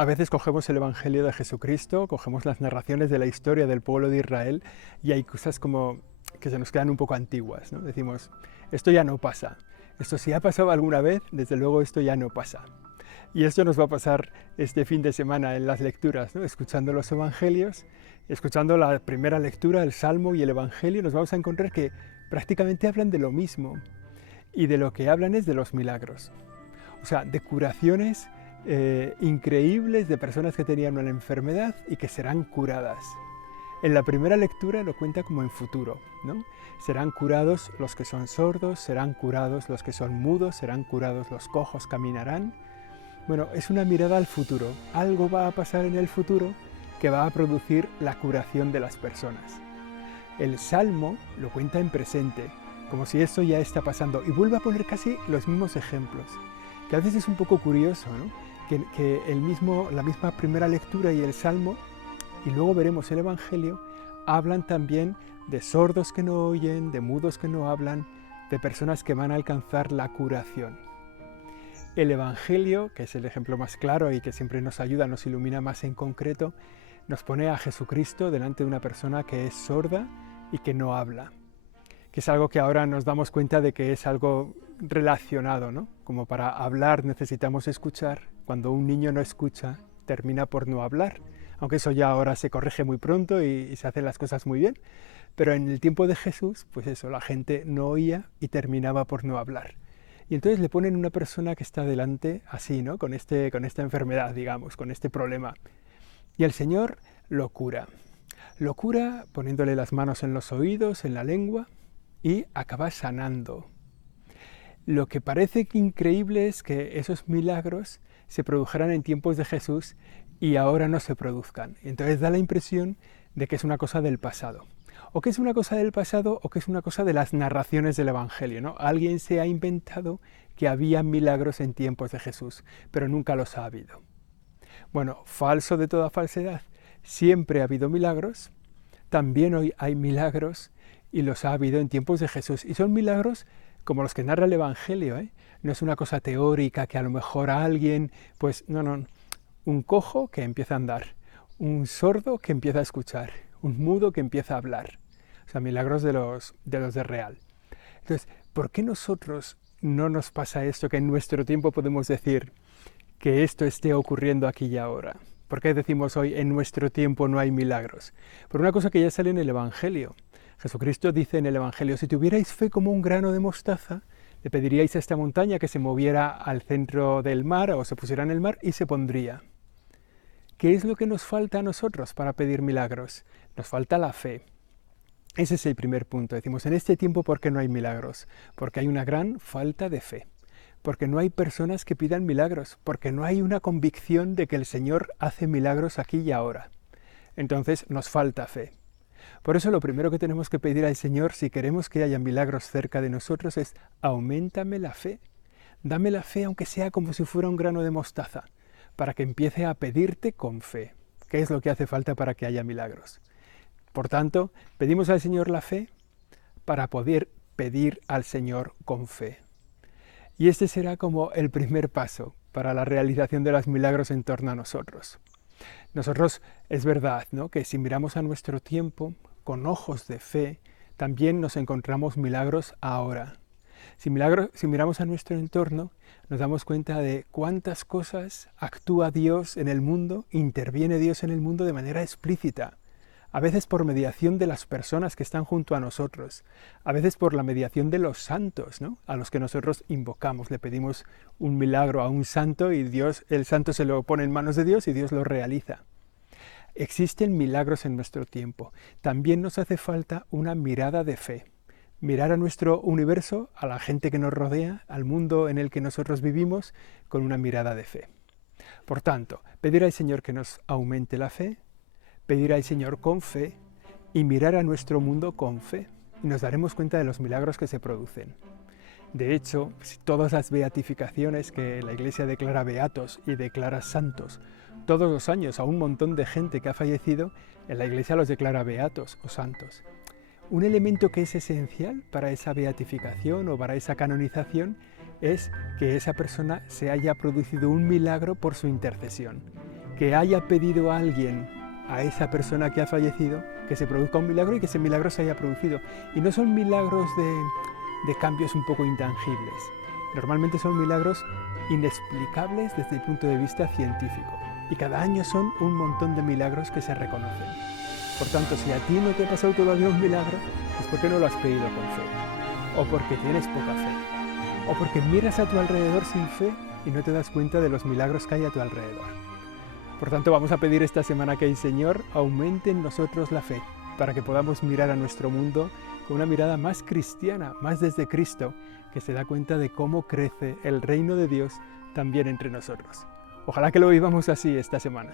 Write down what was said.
A veces cogemos el Evangelio de Jesucristo, cogemos las narraciones de la historia del pueblo de Israel y hay cosas como que se nos quedan un poco antiguas, ¿no? Decimos, esto ya no pasa. Esto si ha pasado alguna vez, desde luego esto ya no pasa. Y esto nos va a pasar este fin de semana en las lecturas, ¿no? Escuchando los Evangelios, escuchando la primera lectura, el Salmo y el Evangelio, nos vamos a encontrar que prácticamente hablan de lo mismo. Y de lo que hablan es de los milagros. O sea, de curaciones increíbles de personas que tenían una enfermedad y que serán curadas. En la primera lectura lo cuenta como en futuro, ¿no? Serán curados los que son sordos, serán curados los que son mudos, serán curados los cojos, caminarán. Bueno, es una mirada al futuro. Algo va a pasar en el futuro que va a producir la curación de las personas. El Salmo lo cuenta en presente, como si esto ya está pasando, y vuelve a poner casi los mismos ejemplos, que a veces es un poco curioso, ¿no? que la misma primera lectura y el Salmo, y luego veremos el Evangelio, hablan también de sordos que no oyen, de mudos que no hablan, de personas que van a alcanzar la curación. El Evangelio, que es el ejemplo más claro y que siempre nos ayuda, nos ilumina más en concreto, nos pone a Jesucristo delante de una persona que es sorda y que no habla, que es algo que ahora nos damos cuenta de que es algo relacionado, ¿no? Como para hablar necesitamos escuchar. Cuando un niño no escucha, termina por no hablar, aunque eso ya ahora se corrige muy pronto y se hacen las cosas muy bien. Pero en el tiempo de Jesús, pues eso, la gente no oía y terminaba por no hablar. Y entonces le ponen una persona que está delante así, ¿no? Con esta enfermedad, digamos, con este problema. Y el Señor lo cura. Lo cura poniéndole las manos en los oídos, en la lengua, y acaba sanando. Lo que parece increíble es que esos milagros se produjeran en tiempos de Jesús y ahora no se produzcan. Entonces da la impresión de que es una cosa del pasado. O que es una cosa del pasado o que es una cosa de las narraciones del Evangelio, ¿no? Alguien se ha inventado que había milagros en tiempos de Jesús, pero nunca los ha habido. Bueno, falso de toda falsedad. Siempre ha habido milagros, también hoy hay milagros y los ha habido en tiempos de Jesús. Y son milagros como los que narra el Evangelio, ¿eh? No es una cosa teórica que a lo mejor a alguien, pues no. Un cojo que empieza a andar, un sordo que empieza a escuchar, un mudo que empieza a hablar. O sea, milagros de los de real. Entonces, ¿por qué nosotros no nos pasa esto que en nuestro tiempo podemos decir que esto esté ocurriendo aquí y ahora? ¿Por qué decimos hoy en nuestro tiempo no hay milagros? Por una cosa que ya sale en el Evangelio. Jesucristo dice en el Evangelio, si tuvierais fe como un grano de mostaza, le pediríais a esta montaña que se moviera al centro del mar o se pusiera en el mar y se pondría. ¿Qué es lo que nos falta a nosotros para pedir milagros? Nos falta la fe. Ese es el primer punto. Decimos, en este tiempo, ¿por qué no hay milagros? Porque hay una gran falta de fe. Porque no hay personas que pidan milagros. Porque no hay una convicción de que el Señor hace milagros aquí y ahora. Entonces nos falta fe. Por eso lo primero que tenemos que pedir al Señor si queremos que haya milagros cerca de nosotros es auméntame la fe. Dame la fe aunque sea como si fuera un grano de mostaza, para que empiece a pedirte con fe. ¿Qué es lo que hace falta para que haya milagros? Por tanto, pedimos al Señor la fe para poder pedir al Señor con fe. Y este será como el primer paso para la realización de los milagros en torno a nosotros. Nosotros, es verdad, ¿no?, que si miramos a nuestro tiempo con ojos de fe, también nos encontramos milagros ahora. Si miramos a nuestro entorno, nos damos cuenta de cuántas cosas actúa Dios en el mundo, interviene Dios en el mundo de manera explícita. A veces por mediación de las personas que están junto a nosotros, a veces por la mediación de los santos, ¿no?, a los que nosotros invocamos, le pedimos un milagro a un santo y el santo se lo pone en manos de Dios y Dios lo realiza. Existen milagros en nuestro tiempo. También nos hace falta una mirada de fe. Mirar a nuestro universo, a la gente que nos rodea, al mundo en el que nosotros vivimos, con una mirada de fe. Por tanto, pedir al Señor que nos aumente la fe, pedir al Señor con fe y mirar a nuestro mundo con fe. Y nos daremos cuenta de los milagros que se producen. De hecho, todas las beatificaciones que la Iglesia declara beatos y declara santos, todos los años a un montón de gente que ha fallecido, en la Iglesia los declara beatos o santos. Un elemento que es esencial para esa beatificación o para esa canonización es que esa persona se haya producido un milagro por su intercesión, que haya pedido a alguien, a esa persona que ha fallecido, que se produzca un milagro y que ese milagro se haya producido. Y no son milagros de cambios un poco intangibles. Normalmente son milagros inexplicables desde el punto de vista científico. Y cada año son un montón de milagros que se reconocen. Por tanto, si a ti no te ha pasado todavía un milagro, es porque no lo has pedido con fe. O porque tienes poca fe. O porque miras a tu alrededor sin fe y no te das cuenta de los milagros que hay a tu alrededor. Por tanto, vamos a pedir esta semana que el Señor aumente en nosotros la fe, para que podamos mirar a nuestro mundo con una mirada más cristiana, más desde Cristo, que se da cuenta de cómo crece el reino de Dios también entre nosotros. Ojalá que lo vivamos así esta semana.